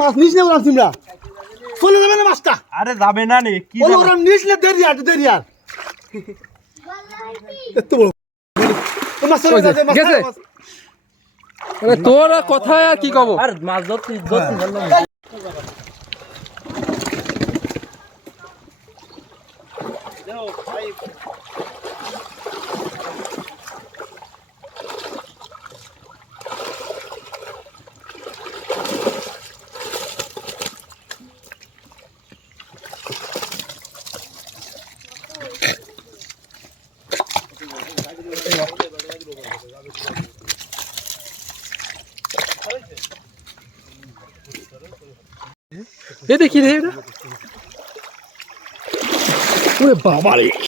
মাছ নিস না সিমরা চলে যাবে না মাছটা। আরে যাবে না নে কি নিস না দেরি আর দেরি আর এত বড় মাছ চলে যাবে গেছে। তোর কথায় আর কি কব। আর মাছ ধরতে এ দেখি রে, ওরে বাবা রে।